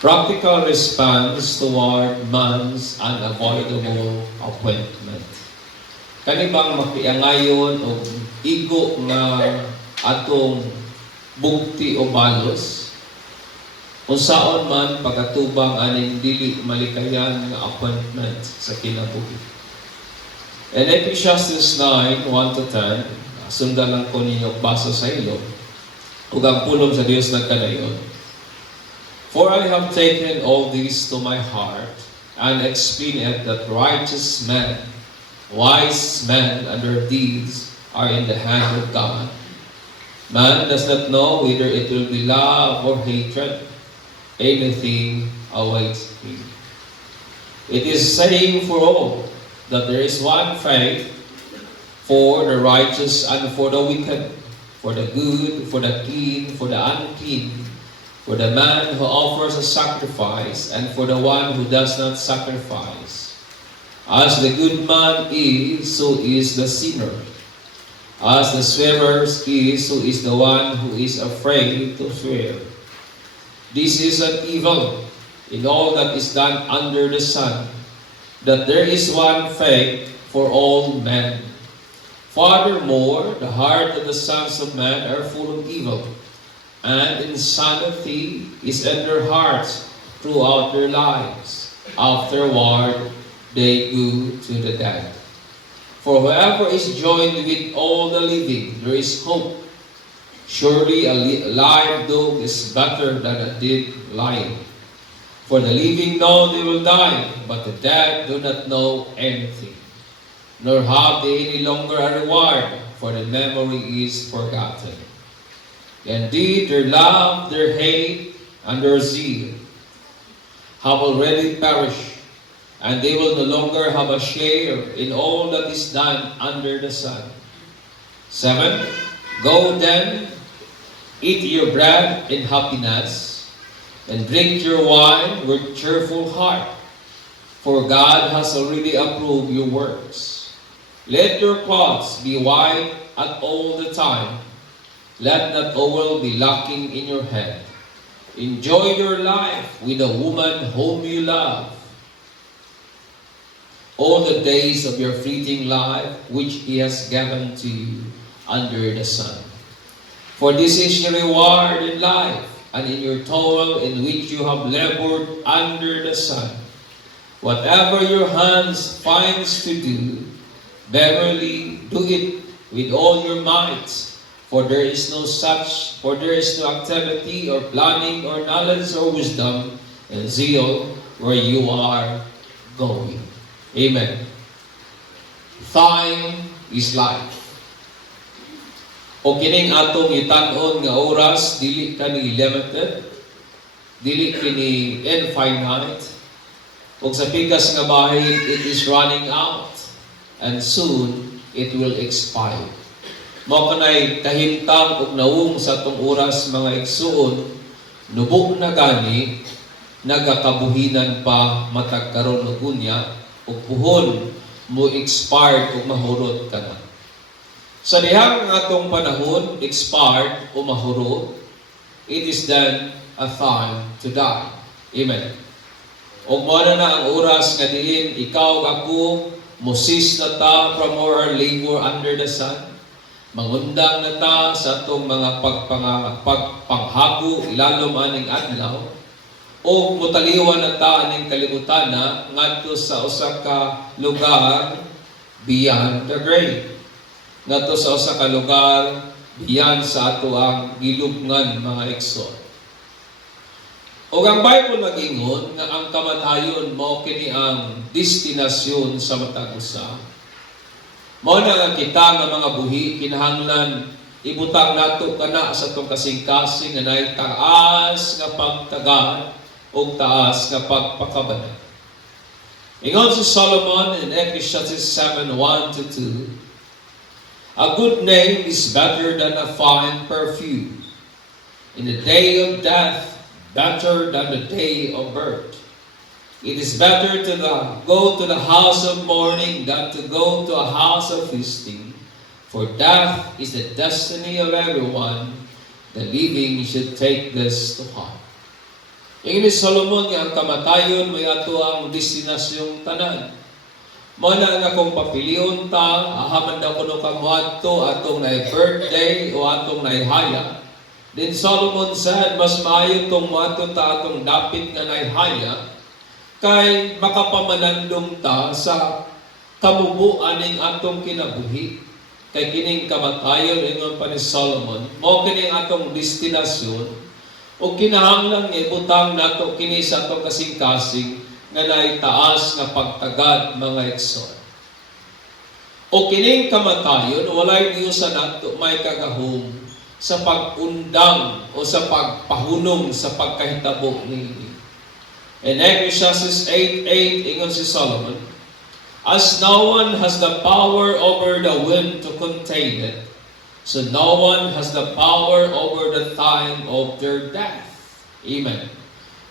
Practical response toward man's unavoidable appointment. Kani bang makiangayon o igo nga atong bugti o balos? Kung saan man pagkatubang aning dili malikayan nga appointment sa kinabuhi. In Ecclesiastes 9, 1-10, sundan lang ko ninyo basa sa ilo, ug ang pulong sa Dios nagkadayon. For I have taken all this to my heart, and experienced that righteous men, wise men, and their deeds are in the hand of God. Man does not know whether it will be love or hatred. Anything awaits him. It is saying for all that there is one faith for the righteous and for the wicked, for the good, for the clean, for the unclean, for the man who offers a sacrifice, and for the one who does not sacrifice. As the good man is, so is the sinner. As the swearer is, so is the one who is afraid to swear. This is an evil in all that is done under the sun, that there is one faith for all men. Furthermore, the heart of the sons of men are full of evil, and insanity is in their hearts throughout their lives. Afterward, they go to the dead. For whoever is joined with all the living, there is hope. Surely a live dog is better than a dead lion. For the living know they will die, but the dead do not know anything. Nor have they any longer a reward, for the memory is forgotten. Indeed, their love, their hate, and their zeal have already perished, and they will no longer have a share in all that is done under the sun. 7. Go then, eat your bread in happiness, and drink your wine with cheerful heart, for God has already approved your works. Let your clothes be white at all the time. Let not oil be lacking in your head. Enjoy your life with a woman whom you love, all the days of your fleeting life which He has given to you under the sun. For this is your reward in life, and in your toil in which you have labored under the sun. Whatever your hands finds to do, verily do it with all your might. For there is no activity or planning or knowledge or wisdom and zeal where you are going. Amen. Time is life. O kining atong itanon nga oras, dili kani limited, dili kini infinite. O sa pikas nga bahid, it is running out, and soon it will expire. Mao kanay kahimtang ug nawong sa atong oras mga igsuon, nubok na gani nagakabuhinan pa matag karon og unya ug puhon mo expired ug mahurot kana. Sa dihang atong panahon expired o mahurot, it is then a time to die. Amen. Ug mao na ang oras nga diin ikaw ug ako mosis na ta from our labor under the sun. Mangundang na ta sa atong mga pagpanghago ilalom aning adlaw, o mutaliwan na ta aning kalibutan na ngadto sa usa ka lugar beyond the grave. Ngadto sa usa ka lugar beyond sa ato ang gilubngan mga igsoon. O ang Bible nag-ingon nga ang kamatayon mao kini ang destinasyon sa matag usa. Mao na nga kita nga mga buhi kinahanglan ibutang nato kana sa atong kasing-kasing nga naay taas nga pagtagad o taas nga pagpakabanat. Ingon si Solomon in Ecclesiastes 7:1-2, a good name is better than a fine perfume. In the day of death, better than the day of birth. It is better to go to the house of mourning than to go to a house of feasting. For death is the destiny of everyone. The living should take this to heart. Ingin ni Solomon nga ang kamatayon may ato ang destinasyong tanan. Mo na nga kung papiliyon ta, ahaman daw kuno ka moadto atong nay birthday o atong nay haya. Then Solomon said, mas maayo tong moadto ta atong dapit nga nay haya kay makapamanandong ta sa kamubuan ning atong kinabuhi. Kay kining kamatayon ingon pa ni Solomon, mo kining atong destinasyon o kinahanglan nga ibutang nato kini sa atong kasing-kasing nga naitaas nga pagtagad mga igsoon. O kining kamatayon walay Dios sa nato may kagahom sa pag-undang o sa pagpahunong sa pagkahitabo niini. In Ecclesiastes 8:8 ingon si Solomon, as no one has the power over the wind to contain it, so no one has the power over the time of their death. Amen.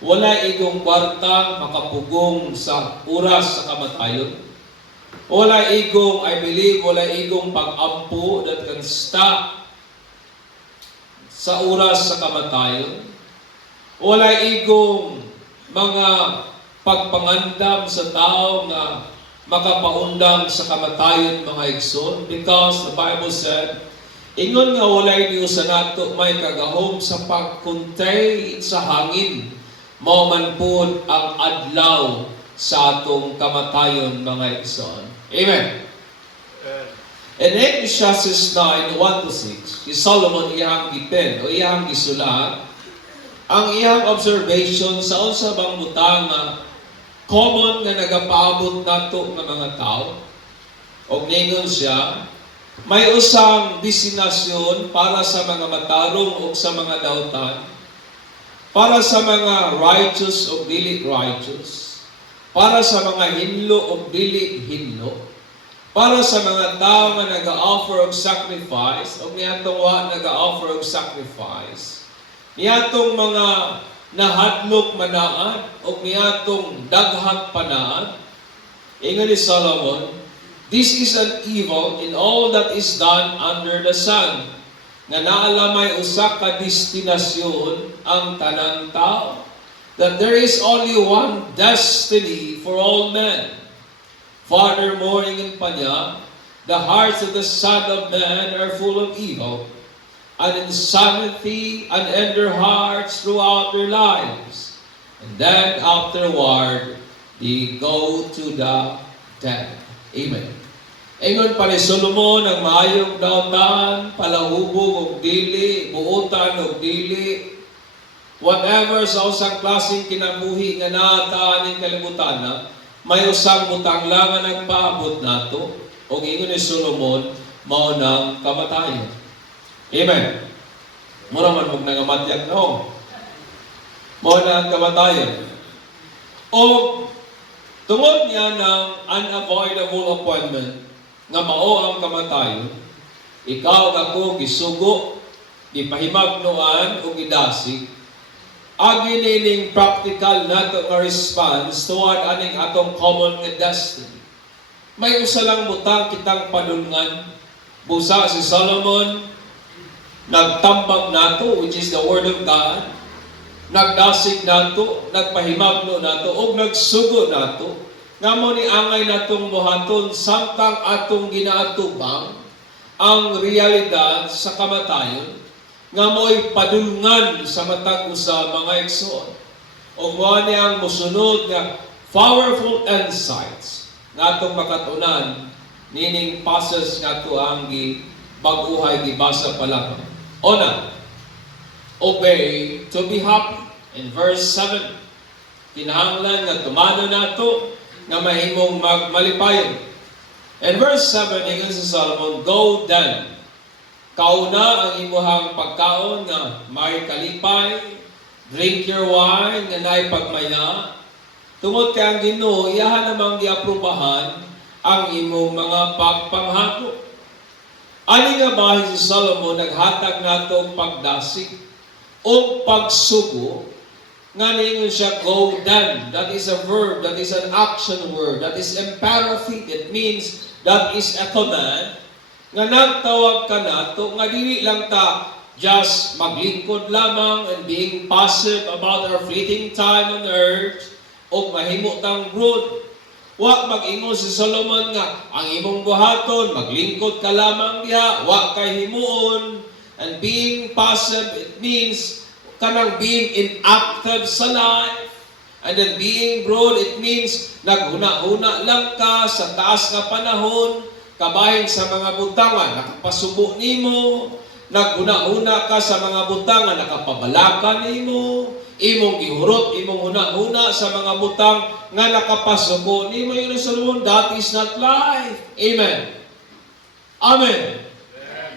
Wala igong kwarta makapugong sa oras sa kamatayon. Wala igong, I believe, wala igong pag-ampo that can stop sa oras sa kamatayon. Wala igong mga pagpangandam sa tao na makapaundang sa kamatayon mga igsoon, because the Bible said, ingon nga walay Dios sa nato may kagahom sa pagkuntay sa hangin, mao man pod ang adlaw sa atong kamatayon mga igsoon. Amen. In Ecclesiastes 9:1-6, si Solomon iyang gipen o iyang gisulat ang iyang observation sa unsa bang butang nga common nga nagapaabot nato nga mga tao. Og ningon siya, may usang destinasyon para sa mga matarong o sa mga dautan, para sa mga righteous o dili righteous, para sa mga hinlo o dili hinlo, para sa mga tao nga nag-offer of sacrifice o niyatong wa nag-offer of sacrifice, niyatong mga nahadlok manaan o niyatong daghang panaan. Ingon ni Solomon, this is an evil in all that is done under the sun, nga naalamay usa ka destinasyon ang tanang tao, that there is only one destiny for all men. Furthermore, ingon pa niya, the hearts of the Son of Man are full of evil, and insanity, and in their hearts throughout their lives. And then afterward, they go to the dead. Amen. Ingon pa ni Solomon, ang maayong dautan, palahubog o dili, buutan o dili, whatever sa usang klaseng kinabuhi nga nataan ng kalibutan na, may usang butang lang nga nagpaabot nato, o ingon ni Solomon, mao ng kamatayon. Amen. Mura man mong nangamatyan, no? Mao na ang kamatayon. O tungod niya ng unavoidable appointment, nga mao ang kamatayon, ikaw ako gisugo, gipahimagnuan o gidasig, agi nining practical nato nga response toward aning atong common nga destiny. May usa lang butang kitang panulngan, busa si Solomon, nagtambag nato, which is the Word of God, nagdasig nato, nagpahimagno nato, o nagsugo nato, nga mo ni angay natong buhaton samtang atong ginaatubang ang realidad sa kamatayon, nga mo'y padulngan sa matag usa mga igsoon. O mo ni ang musunod nga powerful insights nga atong makatunan nining passage nga to ang baguhay gibasa pa lang. Una, obey to be happy. In verse 7, kinahanglan nga tumano nato nga mahimong malipayon. In verse 7, ingon si Solomon, go then. Kauna ang imuhang pagkaon nga may kalipay, drink your wine nga naay pagmaya. Tungod kay ang Ginoo, iyahan namang giaprubahan ang imong mga pagpanghako. Ani nga bahin si Solomon naghatag nato og pagdasig o pagsugo nga niingon siya go then. That is a verb, that is an action word, that is imperative. It means that is a command nga nagtawag ka nato nga dili lang ta just maglingkod lamang and being passive about our fleeting time on earth o mahimo tang brood. Wa mag-ingon si Solomon nga ang imong buhaton maglingkod ka lamang diha, wa kay himuon. And being passive, it means kanang being inactive sa life. And then being broad, it means naghuna-huna lang ka sa taas nga panahon, kabahin sa mga butangan, nakapasubo nimo, naghuna-huna ka sa mga butangan, nakapabalakan nimo, imong gihurot, imong huna-huna sa mga butang nga nakapasubo nimo. Yun ang Solomon, that is not life. Amen. Amen.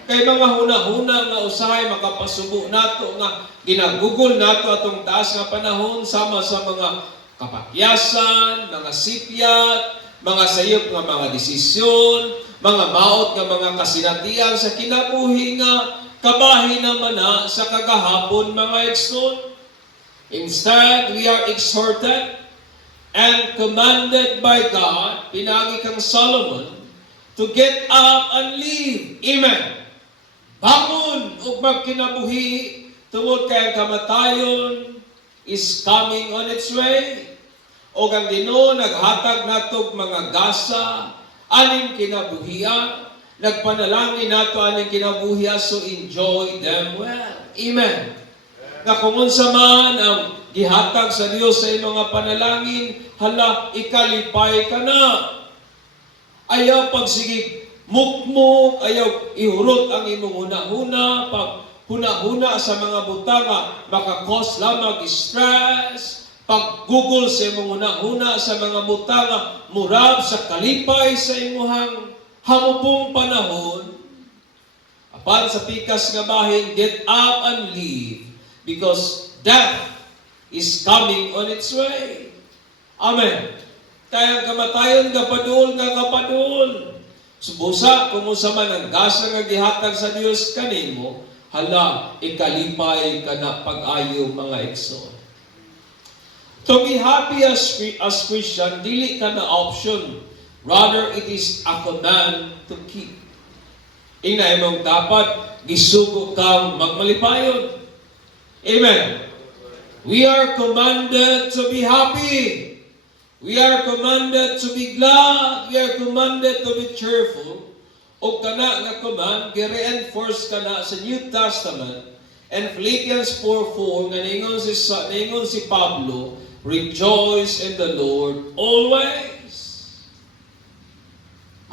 Kay mga huna-huna nga usahay makapasubo nato nga ginagugol nato atong taas nga panahon sama sa mga kapakyasan, mga sipyat, mga sayop nga mga desisyon, mga maot nga mga kasinatian sa kinabuhi nga kabahin naman na sa kagahapon mga igsoon. Instead, we are exhorted and commanded by God, pinagi kang Solomon, to get up and live. Amen. Bangon ug magkinabuhi tungod kay ang kamatayon is coming on its way. O ang Ginoo naghatag natog mga gasa aning kinabuhian, nagpanalangin nato aning kinabuhian, so enjoy them well. Amen. Na kung unsa man ang gihatag sa Dios sa imong mga panalangin, hala ikalipay ka na. Ayaw pagsigig mukmuk, ayaw ihurot ang imong huna-huna, pag huna-huna sa mga butanga, makakos lamang stress, paggugol sa imong huna-huna sa mga butanga, murab sa kalipay sa imuhang hamupong panahon. Apan sa pikas nga bahin, get up and leave, because death is coming on its way. Amen. Kaya ang kamatayon kapadul nga kapadul. Subusa kung unsa man ang gasa nga gihatag sa Dios kanimo, hala ikalipay ka na pag-ayo mga igsoon. To be happy as Christian, dili ka na option. Rather, it is a command to keep. Ina imong dapat gisugo kang magmalipayon. Amen. We are commanded to be happy. We are commanded to be glad. We are commanded to be cheerful. O kana nga command, gi-reinforce kana sa New Testament. And Philippians 4:4, nga ningon si Pablo, rejoice in the Lord always.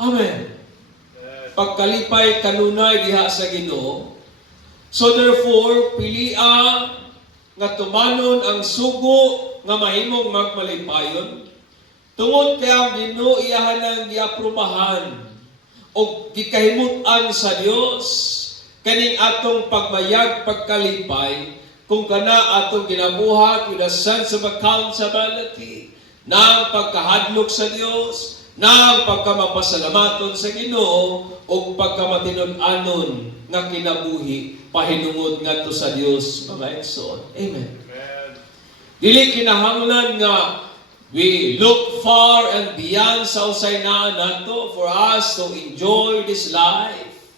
Amen. Pagkalipay kanunay diha sa Ginoo. So therefore, pilia nga tumanon ang sugo nga mahimong magmalipayon. Tungod kay ang Ginoo iyahan ang giaprubahan o gikahimutan sa Dios kaning atong pagmayag pagkalipay kung kana atong ginabuhat with a sense of accountability, ng pagkahadlok sa Dios, ng pagkamapasalamaton sa Ginoo o pagkamatinud-anon nga kinabuhi pahinungod ngadto sa Dios mga igsoon. Amen. Dili kinahanglan nga we look far and beyond sa usay na nato for us to enjoy this life.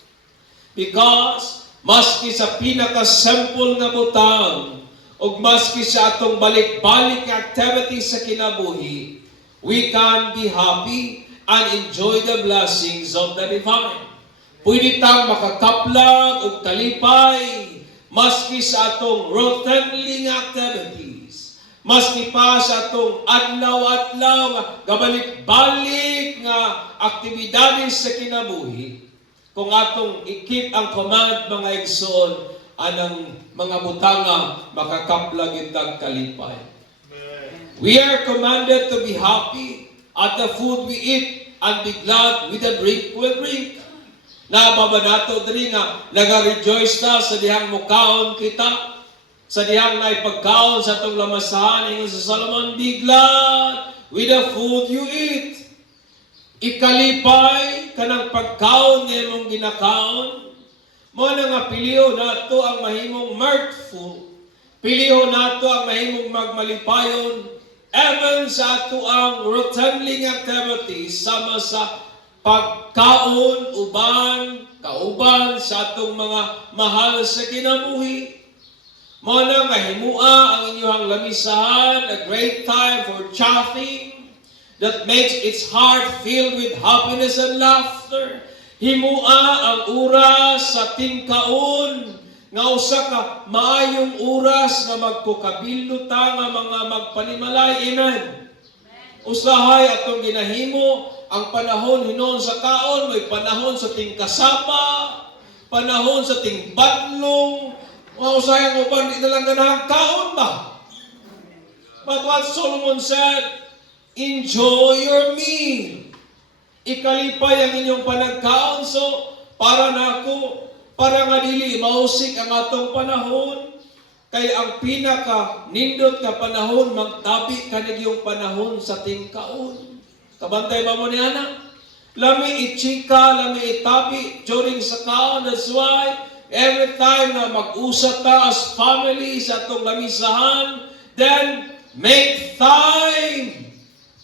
Because maski sa pinaka-simple nga butang o maski sa atong balik-balik activities sa kinabuhi, we can be happy and enjoy the blessings of the divine. Pwede tang makakaplag o kalipay maski sa atong routinely activities. Maski pa sa atong adlaw-adlaw gabalik-balik nga aktibidades sa kinabuhi, kung atong i-keep ang command mga igsoon, anang mga butanga makakaplag itag kalipay. We are commanded to be happy at the food we eat and be glad with the drink we drink. Nababa nato diri nga naga-rejoice ta sa dihang mukaon kita, sa dihang naipagkaon sa itong lamasahan, ingon sa Solomon, be glad with the food you eat. Ikalipay kanang pagkaon nga imong ginakaon. Mo na nga piliho nato ang mahimong mirthful. Piliho nato ang mahimong magmalipayon even sa ato ang routinely activities sama sa pagkaon uban kauban sa atong mga mahal sa kinabuhi. Mao na nga himua ang inyong lamisahan, a great time for chaffing that makes its heart filled with happiness and laughter. Himua ang oras sa tingkaon nga usa ka maayong oras nga magkukabildo ta nga mga magpanimalay. Amen. Usahay atong ginahimo ang panahon hinon sa kaon, may panahon sa tingkasapa, panahon sa tingbadlong, usahay ang uban di na lang ganahang kaon ba? But what Solomon said, enjoy your meal. Ikalipay ang inyong panagkaon. So, para nako, para nga dili mausik ang atong panahon, kay ang pinaka nindot nga panahon, magtabi kanig yung panahon sa tingkaon. Kabantay ba mo niya na? Lami ichika, lami itabi during sa kaon. That's why, every time na mag-usat ta as family sa atong lamisahan, then make time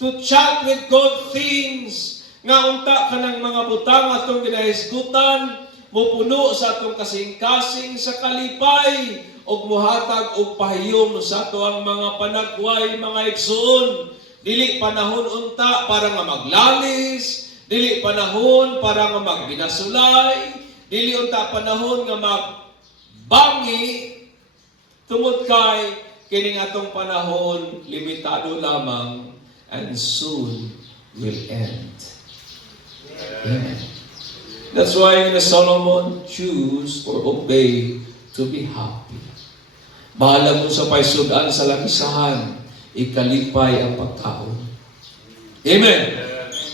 to chat with good things. Nga unta ka ng mga butang atong ginahisgutan, mupuno sa atong kasing-kasing sa kalipay, o muhatag og pahiyom sa ato ang mga panagway, mga igsoon. Dili panahon unta para nga maglalis, dili panahon para nga magbinasulay, dili unta panahon nga magbangi, tungod kay kining atong panahon limitado lamang and soon will end. Amen. That's why the Solomon choose or obey to be happy. Bahala mo sa paisudan sa lamisahan, ikalipay ang pagkaon. Amen.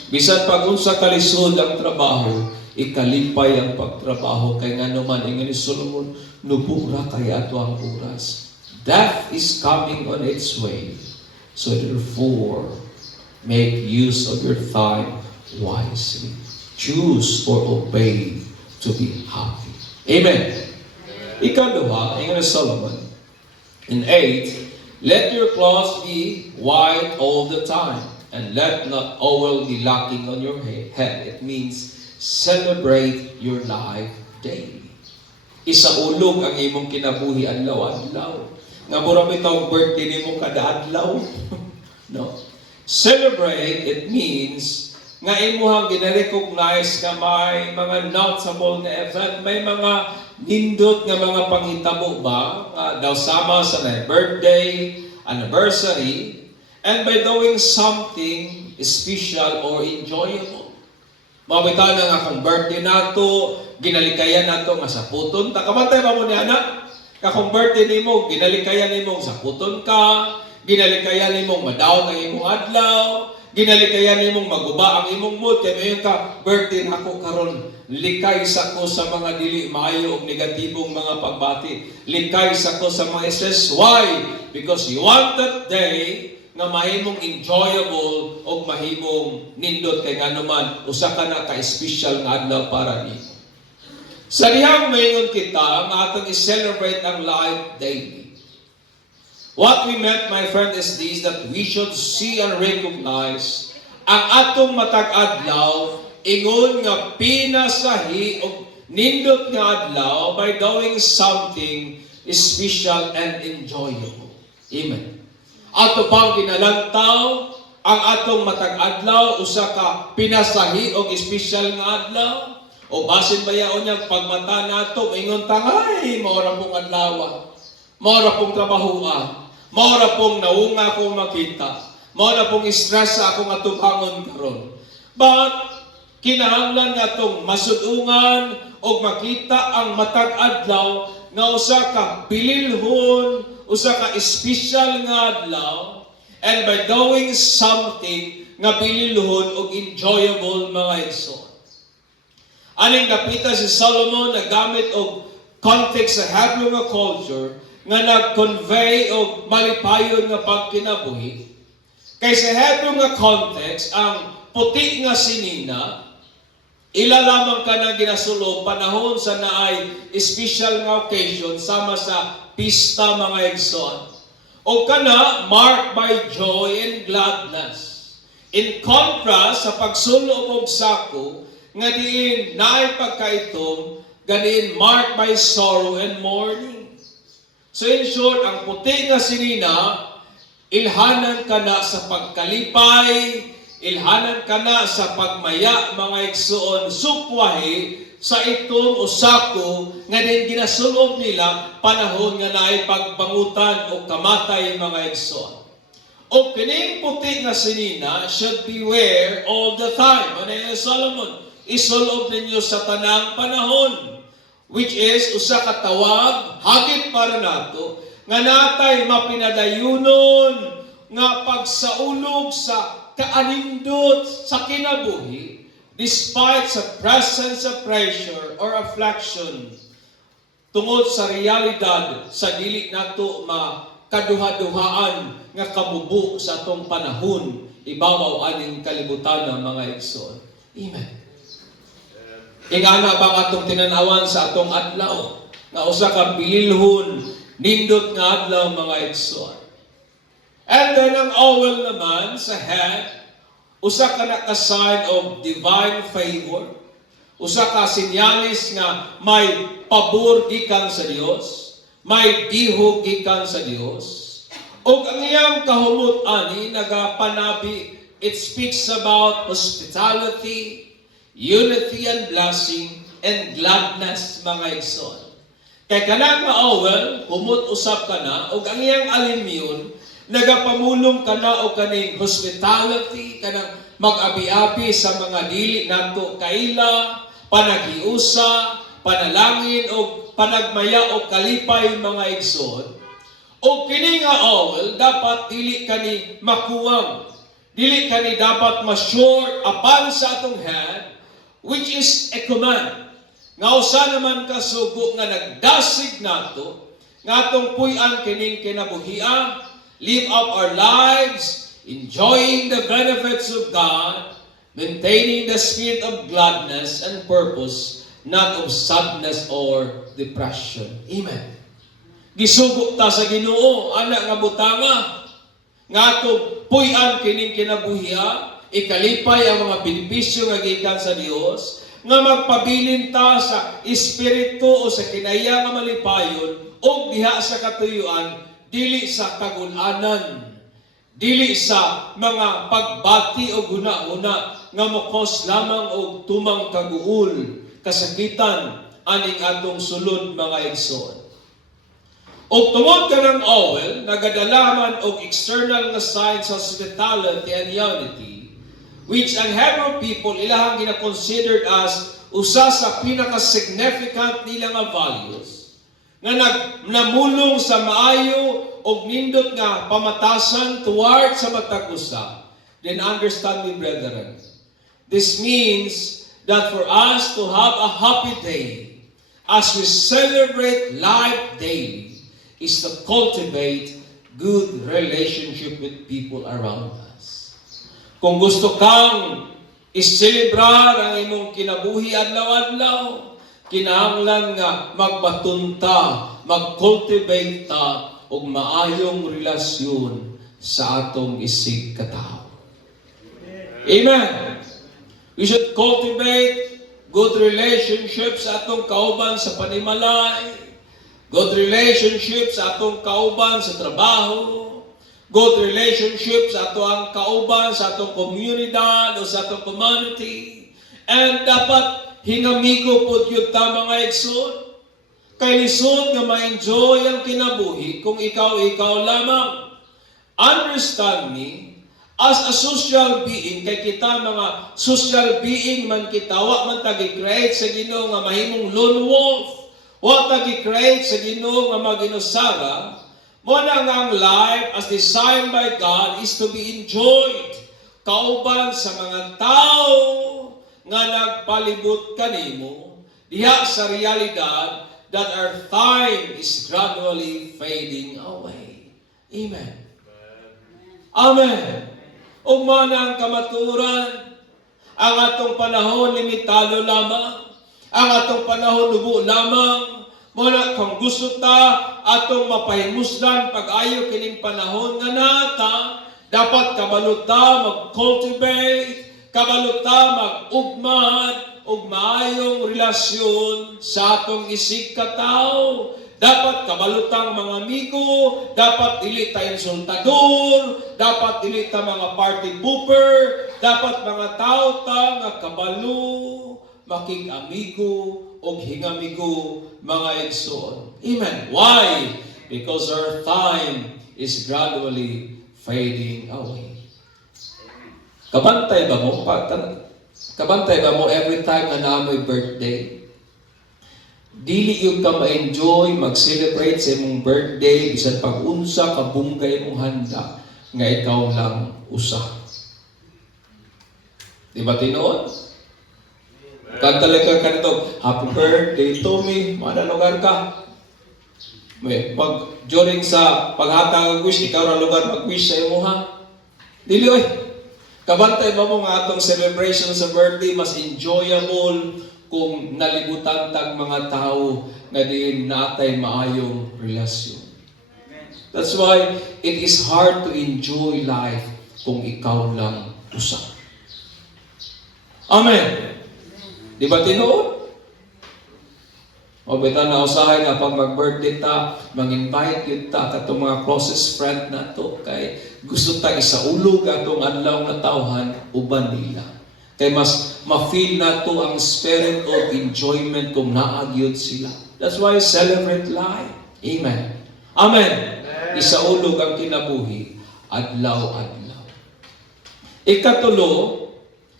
Bisan pag unsa kalisod ang trabaho, ikalipay ang pagtrabaho. Kay nga naman, ingani Solomon, nubura kay ato ang oras. Death is coming on its way. So therefore, make use of your time wisely. Choose or obey to be happy. Amen. Ikaduha, ingani Solomon, in 8, let your clothes be white all the time, and let not oil be lacking on your head. It means celebrate your life daily. Isaulog ang imong kinabuhi adlaw-adlaw. Nga mura bitaw birthday nimo kada adlaw. No. Celebrate, it means nga imuhang gina-recognize nga may mga notable na event, may mga nindot nga mga panghitabo ba, daw sama sa birthday, anniversary, and by doing something special or enjoyable. Mabita na nga kung birthday nato, ginalikayan nato nga sa puton. Takamantay ba mo ni anak? Kakong birthday nimo, ginalikayan nimo sa puton ka, ginalikayan nimo madaw ng imong adlaw, ginalikayan nimong maguba ang imong mood, kaya mayon ka, birthday nako karon, likay sa ko sa mga dili maayo og negatibong mga pagbati, likay sa ko sa mga stress. Why? Because you want that day nga mahimong enjoyable og mahimong nindot, kay nga naman usa ka na ka-special nga adlaw para nimo. Sa dihang mayon kita nga atong i-celebrate ang life daily. What we meant, my friend, is this, that we should see and recognize ang atong matag adlaw, ingon nga pinasahi o nindot nga adlaw by doing something special and enjoyable. Amen. Ato pang ginalantaw ang atong matag adlaw, usa ka pinasahi o special nga adlaw, o basin bayaon niya pagmata nato, ingon tangay, maura pong adlaw, maura pong trabahoan, maura pong naunga akong makita, maura pong stress sa akong atubangon karon. But kinahanglan nga itong masudungan o makita ang matag adlaw nga usa ka pililhon, usa ka special nga adlaw, and by doing something nga pililhon o enjoyable mga igsoon. Aning napita si Solomon na gamit og context sa Hebrew nga culture nga nag-convey o malipayon nga pagkinabuhi. Kay sa Hebrew nga context, ang puti nga sinina, ilalamang ka na ginasulo panahon sa naay special nga occasion sama sa pista mga igsoon. O kana, marked by joy and gladness. In contrast sa pagsulo og sako, nga diin naay pagkaitom, ganiin marked by sorrow and mourning. So in short, ang puti nga sinina, ilhanan ka na sa pagkalipay, ilhanan ka na sa pagmaya, mga igsoon, supwahi, sa itom o sako, nga din ginasulob nila, panahon nga naay pagbangutan o kamatay, mga igsoon. O kining puti nga sinina should beware all the time. Ano yung Solomon? Isulob ninyo sa tanang panahon, which is usa ka tawag, hagit para nato, nga natay mapinadayunon nga pagsaulog sa kaanindot sa kinabuhi, despite sa presence of pressure or affliction, tungod sa realidad sa dili nato makaduha-duhaan nga kabubo sa atong panahon, ibabaw aning kalibutan ng mga igsoon. Amen. Ingana bang atong tinanawan sa atong adlaw, nga usa ka bililhon, nindot nga adlaw, mga igsoon. And then ang owl naman sa head, usa ka na ka-sign of divine favor, usa ka sinyalis nga may pabor gikan sa Dios, may dihog gikan sa Dios. Og ang iyang kahumot ani nagapanabi, it speaks about hospitality, unity and blessing, and gladness, mga igsoon. Kay kanang nga owl, humot usab ka na, og ang iyang alimyon, nagapamulong ka na o kaning hospitality, kanang mag-abi-abi sa mga dili nato kaila, panagiusa, panalangin o panagmaya o kalipay, mga igsoon. O kini nga owl, dapat dili kani makuwang, dili kani dapat ma-short apan sa atong head, which is a command. Nga usa naman kasugo nga nagdasig nato, nga atong puy-an kining kinabuhian, live up our lives, enjoying the benefits of God, maintaining the spirit of gladness and purpose, not of sadness or depression. Amen. Gisugo ta sa Ginoo, anak nga butanga, nga atong puy-an kining kinabuhian, ikalipay ang mga benepisyo nga gikan sa Dios, nga magpabilin ta sa espiritu o sa kinaya nga malipayon, o diha sa katuyuan, dili sa kagulanan, dili sa mga pagbati o guna-guna nga mokos lamang og tumang kaguul, kasakitan, aning atong sulod, mga igsoon. O tungod ka ng owl, nagadalaman og external nga signs of hospitality and unity, which ang Hebrew people ilahang gina-considered as usa sa pinaka-significant nila nga values, nga namulong sa maayo og nindot nga pamatasan toward sa matag usa. Then understand me, brethren, this means that for us to have a happy day as we celebrate life daily is to cultivate good relationship with people around us. Kung gusto kang iselebrar ang imong kinabuhi adlaw-adlaw, kinahanglan nga magbatunta, mag-cultivate ta og maayong relasyon sa atong isig katao. Amen. We should cultivate good relationships sa atong kauban sa panimalay, good relationships sa atong kauban sa trabaho, good relationships sa atong kauban sa atong komunidad o sa atong community. And dapat hingamigo po yun ta, mga igsoon. Kay lisod nga ma-enjoy ang kinabuhi kung ikaw lamang. Understand me, as a social being, kay kita mga social being man kita, wa man tagi-create sa Ginoo nga mahimong lone wolf, wa tagi-create sa Ginoo nga maginusara. Mo na nga ang life as designed by God is to be enjoyed kauban sa mga tao nga nagpalibot kanimo diha sa realidad that our time is gradually fading away. Amen. Amen. Ug mao na ang kamaturan, ang atong panahon limitado lamang, ang atong panahon lubo lamang. Muna kung gusto ta atong mapahimusdan pag-ayo kining panahon nga nata, dapat kabalo ta mag-cultivate, kabalo ta mag-ugmad og maayong relasyon sa atong isig katawo. Dapat kabalutang mga amigo, dapat dili ta insultador, dapat dili ta mga party pooper, dapat mga tao ta nga kabalo, makig-amigo o hingamigo mga igsoon. Amen. Why? Because our time is gradually fading away. Kabantay ba mo? Kabantay ba mo every time na naamoy birthday? Dili yung ka ma-enjoy, mag-celebrate sa imong birthday, bisan pag-unsa, kabunggay mong handa, nga ikaw lang usa. Di ba tinoon? Kanta lang ka kanito, happy birthday to me, lugar ka. During sa paghatag ng wish, ikaw na lugar mag-wish sa imo ha. Dili oy. Kabantay ba mo nga atong celebration sa birthday, mas enjoyable kung nalibutan tag mga tao na din natay maayong relasyon. That's why it is hard to enjoy life kung ikaw lang usa. Amen. Di ba tinuod? O beta na usahay nga pag mag-birthday ta, mag-invite yun ta katong mga closest friend na to kay gusto ta isaulog atong adlaw na tawhan uban nila. Kay mas ma-feel na to ang spirit of enjoyment kung naagyod sila. That's why celebrate life. Amen. Amen. Isaulog ang kinabuhi adlaw-adlaw. Ikatulo,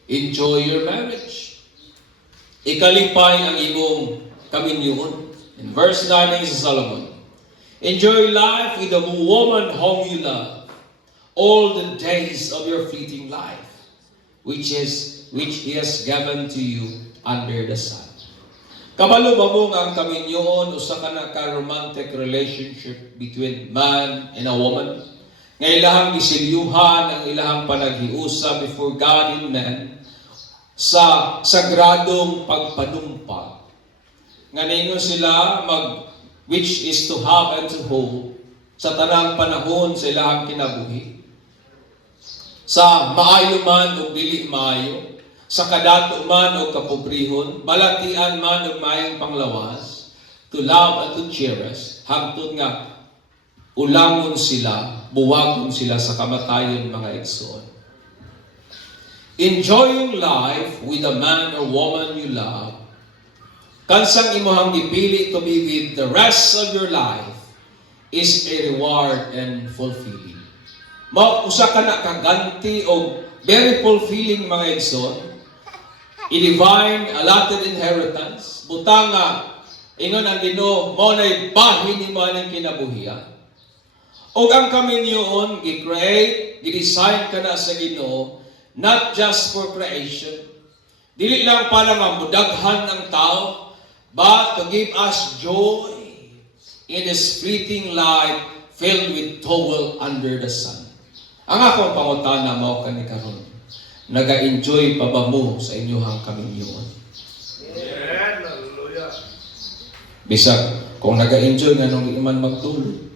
enjoy your marriage. Ikalipay ang imong kaminyon. In verse 9 is Solomon, enjoy life with the woman whom you love, all the days of your fleeting life, which He has given to you under the sun. Kabalo ba mo nga ang kaminyon usa ka na ka romantic relationship between man and a woman? Nga ilahang gisilyuhan ang ilahang panaghiusa before God and man sa sagradong pagpanumpag. Nga ninyo sila which is to have and to hold sa tanang panahon sa ilahang kinabuhi. Sa maayo man o dili maayo, sa kadato man o kapobrihon, balatian man o maayong panglawas, to love and to cherish, hangtod nga ulangon sila, buwagon sila sa kamatayon mga igsoon. Enjoying life with the man or woman you love, kansang imuhang gipili to be with the rest of your life, is a reward and fulfilling. Usa ka na kaganti o very fulfilling mga igsoon, a divine allotted inheritance, butang nga ingon ang Ginoo mo na'y bahin ni mo ng kinabuhian. O ang kaminyoon, gi-create, gi-design ka na sa Ginoo, not just for creation, dili lang para mamudaghan ng tao, but to give us joy in this fleeting life filled with toil under the sun. Ang akong pangutana mo kanikaron, naga-enjoy pa ba mo sa inyong kaminyoon? Amen. Hallelujah. Bisag, kung naga-enjoy nga nung iman magtulog.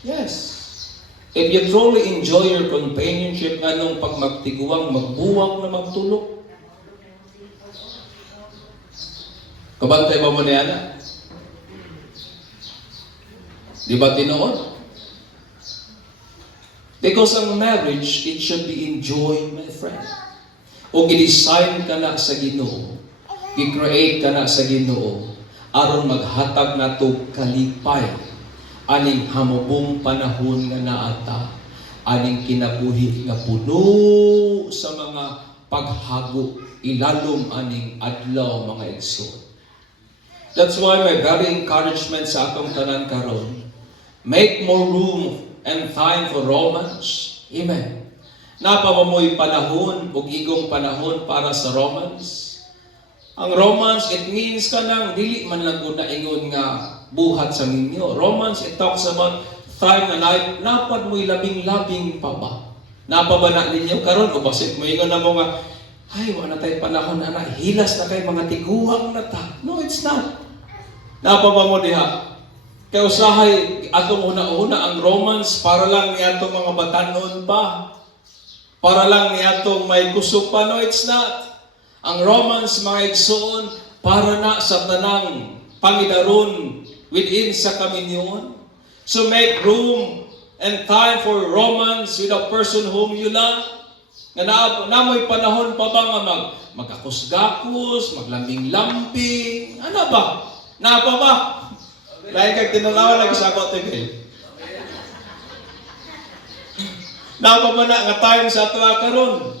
Yes. If you truly enjoy your companionship nga nung pag magtiguang, magbuwang na magtulog. Kabantay ba mo na yan? Di ba tinoon? Because ang marriage, it should be enjoyed, my friend. O gidesign ka na sa Ginoo, gi-create ka na sa Ginoo, aron maghatag na to kalipay, aning hamubong panahon nga naata, aning kinabuhi nga puno sa mga paghago, ilalom aning adlaw mga igsoon. That's why my very encouragement sa atong tanan karon, make more room and time for romance. Amen. Napa mo'y panahon o igong panahon para sa romance. Ang romance, it means ka nang dili man lang na ingon nga buhat sa ninyo. Romance, it talks about time na life. Napad mo'y labing-labing pa ba? Napa ba na ninyo karon o basit mo ingon na mo nga, ay, wala tayo panahon na hilas na kay mga tiguang na ta. No, it's not. Napa ba mo diha? Kaya usahay, atong una-una ang romance para lang ni atong mga batanon pa. Para lang ni atong may kusog pa. No, it's not. Ang Romans, mga igsoon, para na sa tanang pangidaron within sa kaminyon. So make room and time for romance with a person whom you love. Nga namoy panahon pa ba nga magkakusgakos, maglambing-lambing, ano ba? Napa ba? Dahil kag tinulawan lagi sa ako, tigil. Napa ba na nga time sa tuwa karon?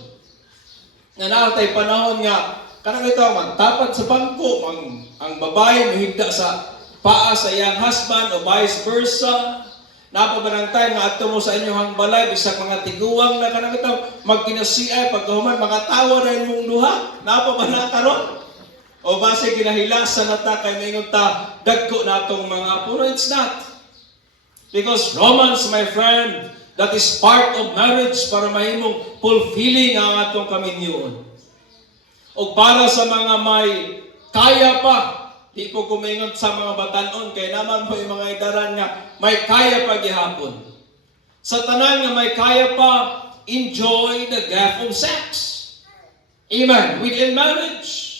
Nga natay panahon nga, kanang ito, magtapat sa bangko, ang babae muhigda sa paa sa iyang husband o vice versa. Napa ba ng time nga ato mo sa inyong balay, bisag mga tiguang na kanang ito, magkinasiay, pagkahuman, makatawa na inyong luha. Napa ba na karon? O base ginahilasan na ta, kay maingon ta, dagko na itong mga apo. No, it's not. Because romance, my friend, that is part of marriage para mahimong fulfilling ang atong kaminyoon. O para sa mga may kaya pa, di ko kumingon sa mga batanon, kaya naman po yung mga idaran nga, may kaya pa gihapon. Sa tanan nga may kaya pa, enjoy the gift of sex. Amen. Within marriage.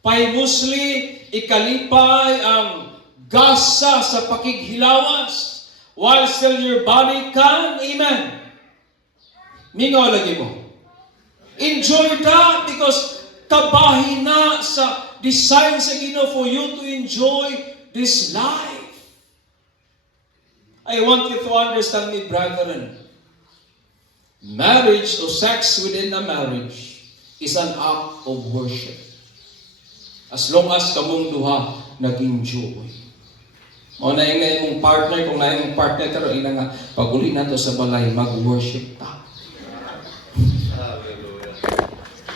Pahimusli, ikalipay ang gasa sa pakighilawas while still your body can. Amen. Mingaw lagi mo. Enjoy that because kabahin na sa design sa Ginoo for you to enjoy this life. I want you to understand me, brethren. Marriage or sex within a marriage is an act of worship. As long as kamong duha nag-enjoy. O na yung partner, kung na yung partner, pero ina nga, pag-uli na to sa balay, mag-worship ta.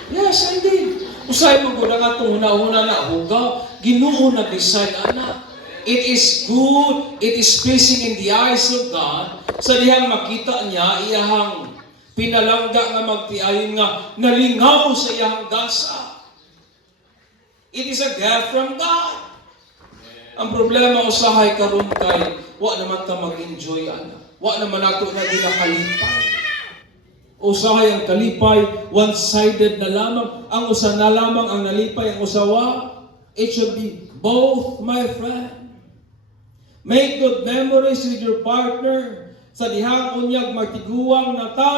Yes, indeed. Usay mo ko na nga itong una-una na hugaw, Ginoo na design, anak. It is good, it is pleasing in the eyes of God, sa dihang makita niya, iyahang pinalangga nga magtiayon nga, nalingaw sa iyahang gasa. It is a gift from God. Ang problema usahay karon kay wa naman ka mag-enjoy ana. Wa naman ako na ginakalipay. Usahay ang kalipay one-sided na lamang. Ang usa na lamang ang nalipay, ang usawa. It should be both, my friend. Make good memories with your partner. Sa dihang unyag magtiguang na ta.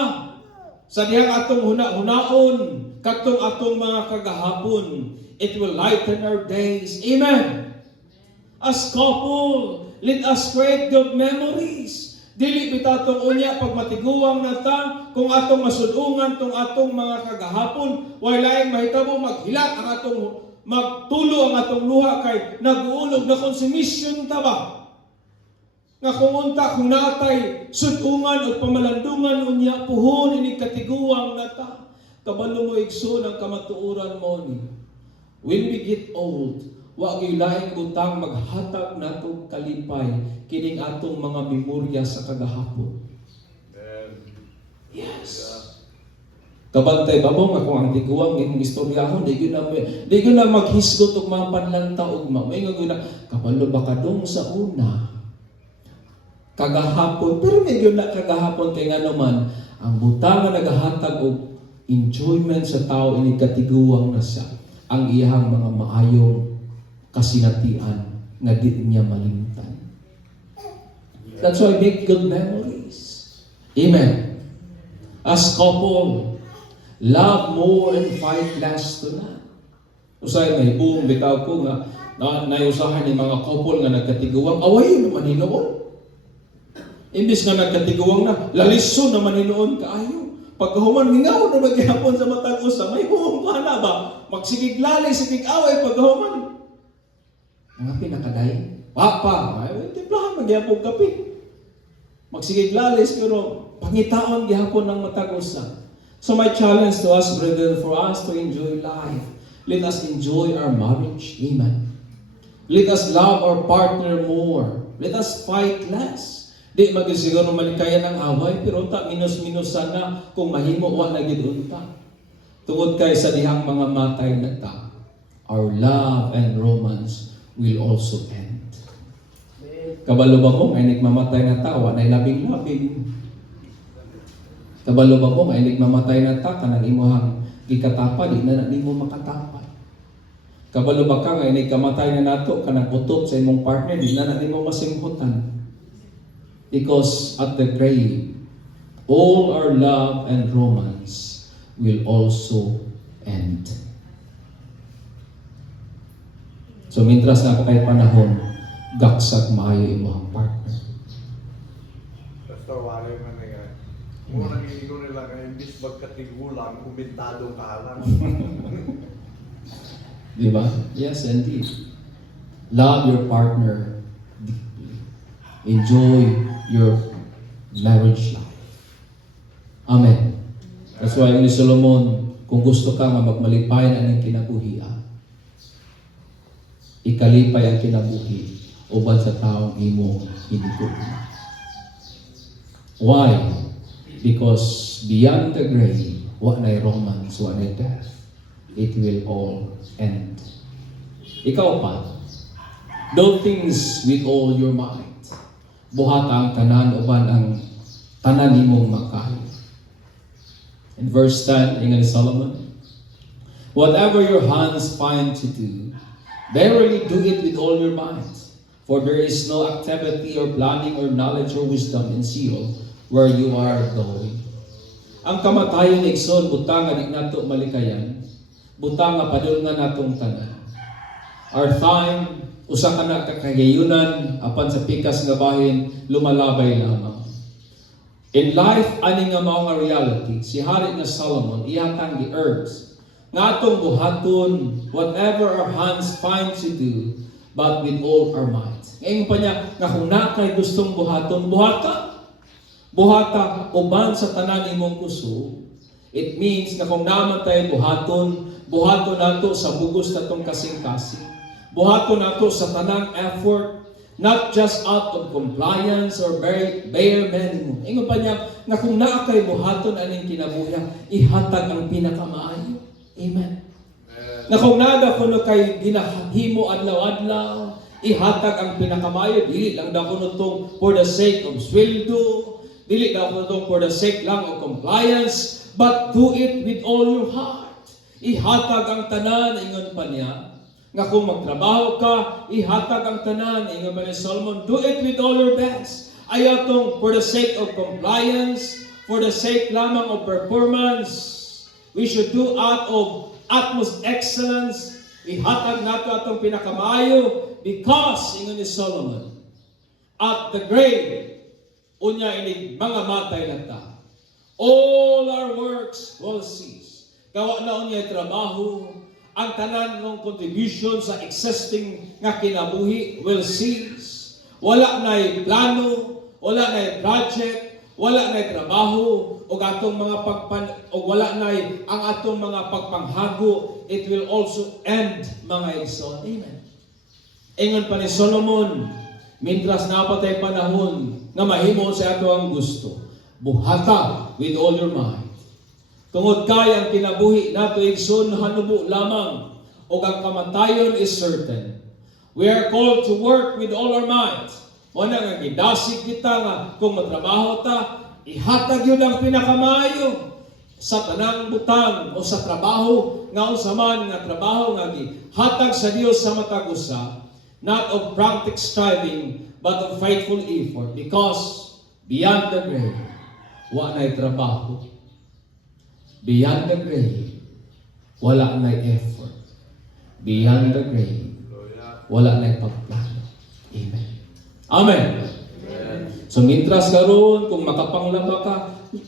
Sa dihang atong huna-hunaon, katong atong mga kagahapon. It will lighten our days. Amen. As couple, let us create good memories. Dili bitatong unya pag matiguang na ta, kung atong masudungan tong atong mga kagahapon, walaing mahitabo maghilat ang atong magtulo ang atong luha kay nag-uulog na konsumisyon ta ba? Nga kung unta kung natay sudungan o pamalandungan unya puhon inig katiguang na ta, kabalo mo igsoon ang kamatuoran mo ni. When we get old, wa gyud laing butang maghatag natong kalipay kining atong mga memorya sa kagahapon. Yes. Kabantay ba mo nga kung ang tiguang imong istoryahon, di gyud na maghisgot og mga panlanta ugma. May nga gyud na kabalo ba kadong sa una. Kagahapon, pero may gyud na kagahapon kay ngano man ang butang nga nagahatag og enjoyment sa tao ini katiguang na siya. Ang iyang mga maayong kasinatian nga di niya malimtan. That's why make good memories. Amen. As couple, love more and fight less to na. Usay may buong bitaw ko nga nayusahan ni mga couple nga nagkatiguang, away naman hinoon. Imbis nga nagkatiguang na, laliso naman hinoon kaayo. Pagkahuman, mingaw na maghihapon sa matang usa, may buong pana ba? Magsigig lalay, sigig away, pagkahuman. Mga pinakaday, papa, ay timplahan, maghihapon kape. Magsigig lalay, pero pangitaon gihapon ng matang usa. So my challenge to us, brethren, for us to enjoy life, let us enjoy our marriage. Amen. Let us love our partner more. Let us fight less. Di magisiguro malikayan ng away, pero ta minus-minusan na kung mahimo wa na gid unta. Tungod kay sa dihang mga matay na ta, our love and romance will also end. Kabalo ba mo ay nagmamatay na ta, wa na labing-labing. Kabalo ba mo ay nagmamatay na ta kanang imong Ikatapa, di na nimo makatapa. Kabalo ba ka nga, inay kamatay na nato, kanang utot sa imong partner, di na nimo masimhutan. Because at the grave, all our love and romance will also end. So, mintras na ako kay panahon, gaksag maayo imong partner. Basta wala man na yan. Muna nangingin nila nga, imbis magkatigulang, umintadong kahalang. Di ba? Yes, indeed. Love your partner deeply. Enjoy your marriage life. Amen. That's why ni Solomon, kung gusto ka nga magmalipayan ang kinabuhian, ikalipay ang kinabuhi uban sa taong imo hinigugma. Why? Because beyond the grave, wa na'y romance, wa na'y death. It will all end. Ikaw pa, do things with all your might. Buhata ang tanan, uban ang tanan nimong makayo. In verse 10, ingan ni Solomon, whatever your hands find to do, verily do it with all your might. For there is no activity or planning or knowledge or wisdom in Sheol where you are going. Ang kamatayon igsoon, butang nga di nato malikayan, butang nga padulngan natong tanan. Our time, usa ka na kakagayunan, apan sa pikas nga bahin, lumalabay lamang. In life, ani nga mao nga reality, si Hari nga Solomon, iyakang the earth, nga atong buhaton, whatever our hands find to do, but with all our might. Ngayon pa niya, nga kung na kay gustong buhaton, buhata. Buhata, uban sa tanan imong puso. It means na kung naman tayo buhaton nato sa bugos natong kasing-kasing. Buhaton nato sa tanang effort, not just out of compliance or bare minimum. Ingon pa niya, na kung naa kay buhaton aning kinabuhi, ihatag ang pinakamaayo. Amen. Na kung nada kuno kay ginahimo adlaw-adlaw, ihatag ang pinakamaayo, dili lang daw kuno tong for the sake of sweldo, dili daw kuno tong for the sake lang of compliance, but do it with all your heart. Ihatag ang tanan, ingon pa niya, nga kung magtrabaho ka, ihatag ang tanan, ingon pa ni Solomon, do it with all your best. Ayaw tong for the sake of compliance, for the sake lamang of performance. We should do out of utmost excellence. Ihatag nato atong pinakamaayo because, ingon ni Solomon, at the grave, unya inig mga matay na ta. All our works will cease. Gawa na unya trabaho, ang tanan ng contribution sa existing nga kinabuhi will cease. Wala na'y plano, wala na'y project, wala na'y trabaho, o atong mga wala na'y ang atong mga pagpanghago, it will also end, mga igsoon. Amen. Ingon pa ni Solomon, mintras napatay panahon nga mahimo sa ato ang gusto, buhata with all your might. Tungod kay ang kinabuhi nato igsoon hanubo lamang, o ang kamatayon is certain. We are called to work with all our might. Wala nga gidasig kita nga kung matrabaho ta, ihatag yun ang pinakamaayo sa tanang butang o sa trabaho nga usaman nga trabaho nga gihatag sa Dios sa matag usa, not of frantic striving but of faithful effort, because beyond the grave wa na'y trabaho, beyond the grave wala na'y effort, beyond the grave wala na'y pagplano. Amen. Amen. So mintras karon kung makapanglaba ka,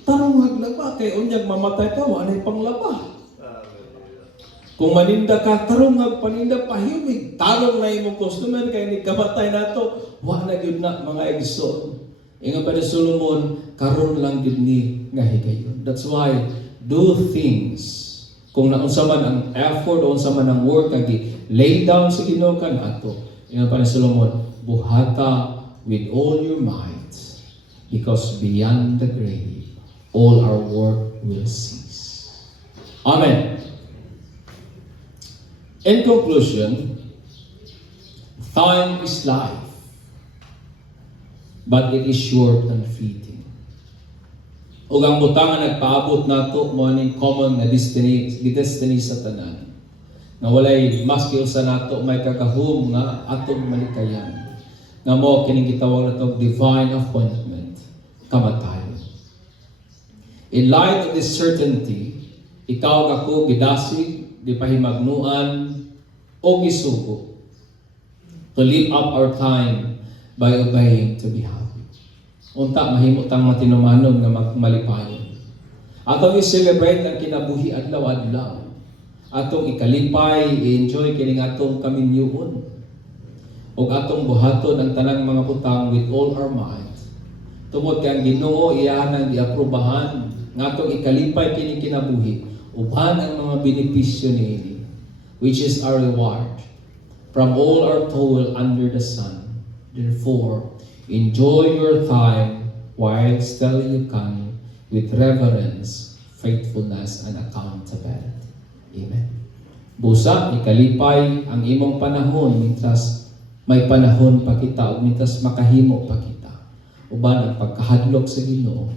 tarong haglaba kay unyag mamatay ka, wa nay panglaba. Kung maninda ka, tarong paninda pahimig, tarong na imong customer kay ni kamatay nato, wa na gyud na mga igsoon. Ingon pa ni Solomon, karon lang gyud ni nga higayon. That's why do things kung naunsa man ang effort o unsa man ang work kay lay down sa Ginoo kan ato. Ingon pa ni Solomon, buhata with all your might, because beyond the grave, all our work will cease. Amen. In conclusion, time is life, but it is short and fleeting. ug ang butang nga nagpaabot nato mo ning common nga destiny sa tanan. Nga walay maski usa nato may kakahum nga atong malikayan. Nga mo kining gitawag nato divine appointment, kamatayon. In light of this certainty, ikaw ug ako gidasig, gipahimagnuan o gisugo to live up our time by obeying to be happy. Unta mahimo tang matinumanon nga malipayon. Atong i-celebrate ang kinabuhi adlaw-adlaw. Atong ikalipay, i-enjoy kining atong kaminyuon. Ug atong buhaton ang tanang mga butang with all our might. Tungod kay ang Ginoo iyahan ang giaprobahan nga atong ikalipay kining kinabuhi uban ang mga benepisyo niini, which is our reward from all our toil under the sun. Therefore, enjoy your time while still you can with reverence, faithfulness, and accountability. Amen. Busa, ikalipay ang imong panahon mintas may panahon pa kita o mintas makahimo pa kita. Uban ang pagkahadlok sa Ginoo,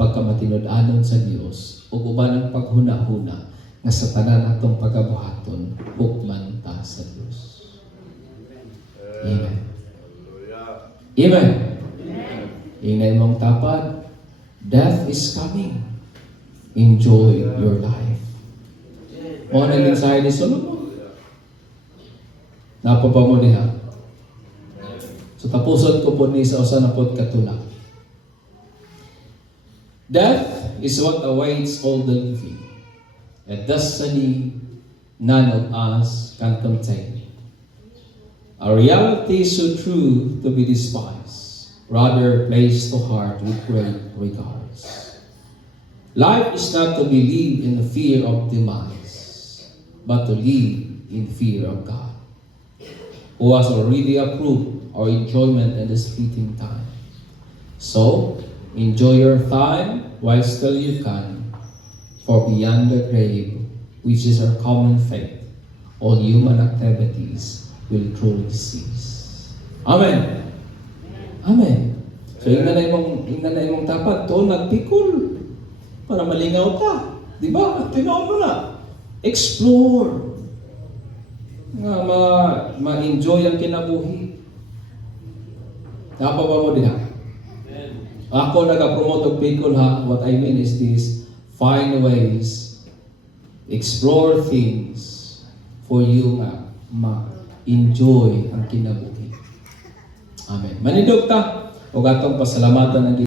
pagkamatinud-anon sa Dios, ug uban ang paghuna-huna nga sa tanan atong pagabuhaton hukman ta sa Dios. Amen. Amen. Ingay mong tapad, death is coming. Enjoy your life. Mo na mensahe ni Solomon. Napapa mo diha. So tapusod ko po ni sa usa na pod katulak. Death is what awaits all the living. A destiny none of us can contain. A reality so true to be despised, rather placed to heart with great regards. Life is not to be lived in the fear of demise, but to live in fear of God, who has already approved our enjoyment in this fleeting time. So, enjoy your time while still you can, for beyond the grave, which is our common fate, all human activities will truly cease. Amen. Amen. So, ingnan na imong tapat, to nagpikol para malingaw ta. Di ba? Tinaw mo na. Explore. Nga ma-enjoy ang kinabuhi. Napa ba mo diha? Ako nag-promote og pikol ha. What I mean is this: find ways, explore things for you nga ma-enjoy ang kinabuhi. Amen. Manindog ta. O gatong pasalamatan ng